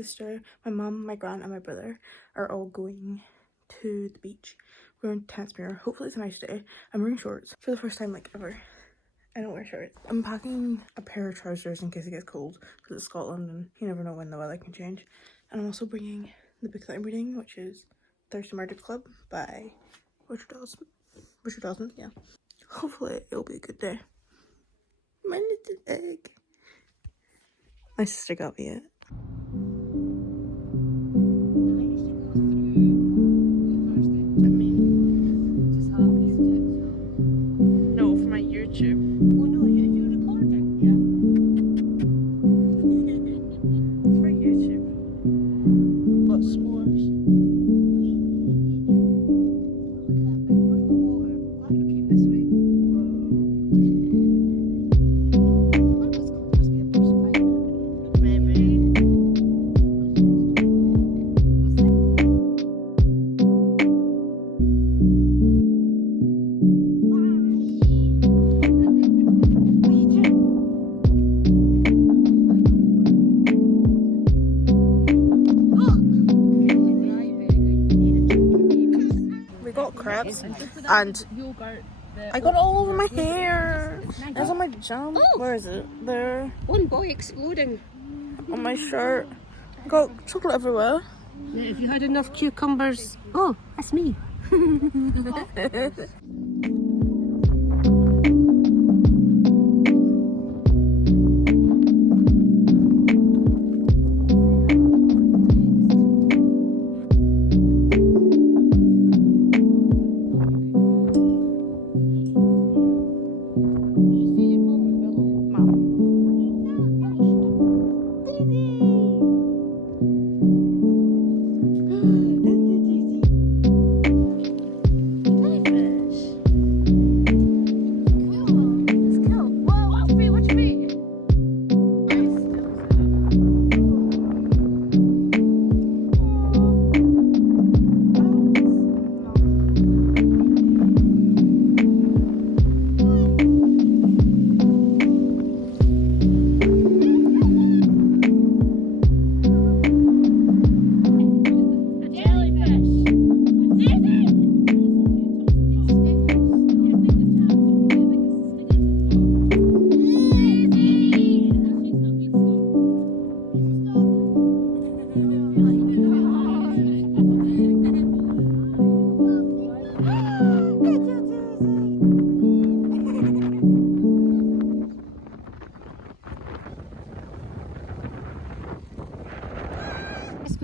sister, my mum, my gran and my brother are all going to the beach. We're in Tentsmuir. Hopefully it's a nice day. I'm wearing shorts for the first time like ever. I don't wear shorts. I'm packing a pair of trousers in case it gets cold because it's Scotland and you never know when the weather can change. And I'm also bringing the book that I'm reading, which is Thirsty Murder Club by Richard Osman, yeah. Hopefully it'll be a good day. My little egg. My sister got me it. No, for my YouTube. Oh no, you're recording? Yeah. It's for YouTube. What s'mores? Look at that big puddle of water. Glad we came this way. What was it called? There must be a porcupine. Maybe. We got crabs and I got it all over my hair. It's on my jump. Where is it? There. One boy exploding. On my shirt. Got chocolate everywhere. If you had enough cucumbers. Oh, that's me.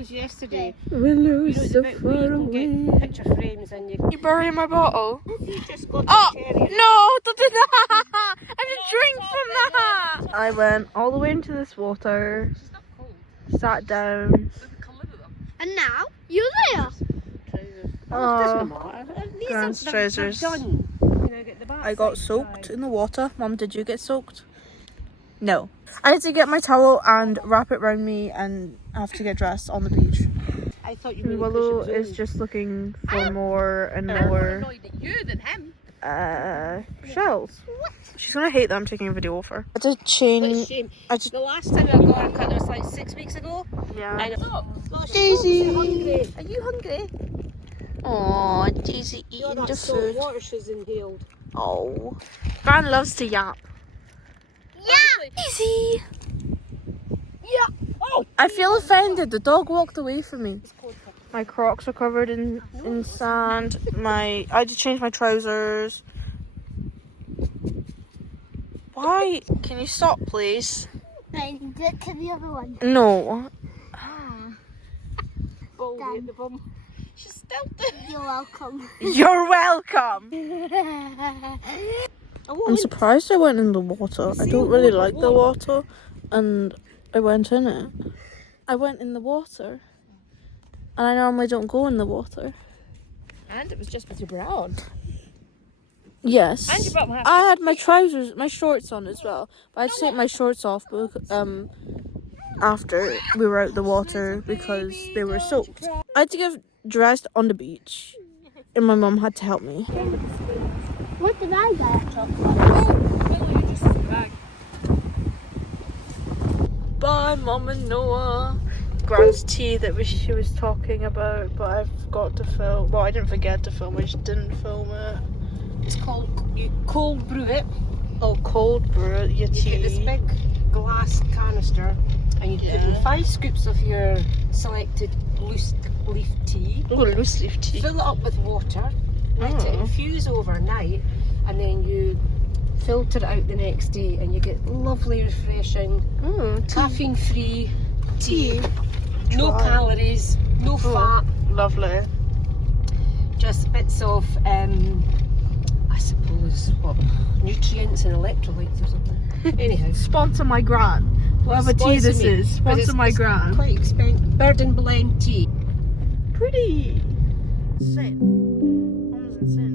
Yesterday, Willow you know, so the bit far where you can away. get picture frames and you bury my bottle. just got Oh the cherry. no! Don't do that! I have to drink from that. I went all the way into this water, sat down. And now you're there. Oh, Grand's trousers. I got soaked in the water. Mum, did you get soaked? No. I had to get my towel and wrap it around me and have to get dressed on the beach. I thought you meant Willow because it was is just looking for more and more annoyed at you than him. shells. She's gonna hate that I'm taking a video of her. I did What a change. shame. I just The last time I got a cut was like 6 weeks ago. yeah. And Daisy. hungry. Are you hungry? Oh, Daisy You know eating that the salt food. water she's inhaled. Oh, Gran loves to yap. Yeah. Daisy. Yeah. Oh. I feel offended. The dog walked away from me. My Crocs are covered in sand. I had to change my trousers. Why? Can you stop, please? Then get to the other one. No. Baldy at the bum. She's still there. You're welcome. You're welcome. I'm surprised I went in the water. I don't really like the water, and I went in it. I went in the water, and I normally don't go in the water. And it was just with your brown. Yes. And your bottom half. I had my trousers, my shorts on as well, but I had to take my shorts off after we were out the water because they were soaked. I had to get dressed on the beach, and my mum had to help me. What did I get? Bye, Mum and Noah. Grand's tea that she was talking about, but I forgot to film. Well, I didn't forget to film, I just didn't film it. It's called, you cold brew it. Oh, cold brew your You tea. get this big glass canister and you put in 5 scoops of your selected loose leaf tea. Oh, loose leaf tea. Fill it up with water, let it infuse overnight, and then you filter it out the next day and you get lovely, refreshing, caffeine-free tea. No calories, no fat. Lovely. Just bits of, I suppose, what, nutrients and electrolytes or something. Anyhow. Sponsor my gran. Whatever tea this is. Sponsor my gran. Quite expensive. Bird and blend tea. Pretty. Insane. Almost insane.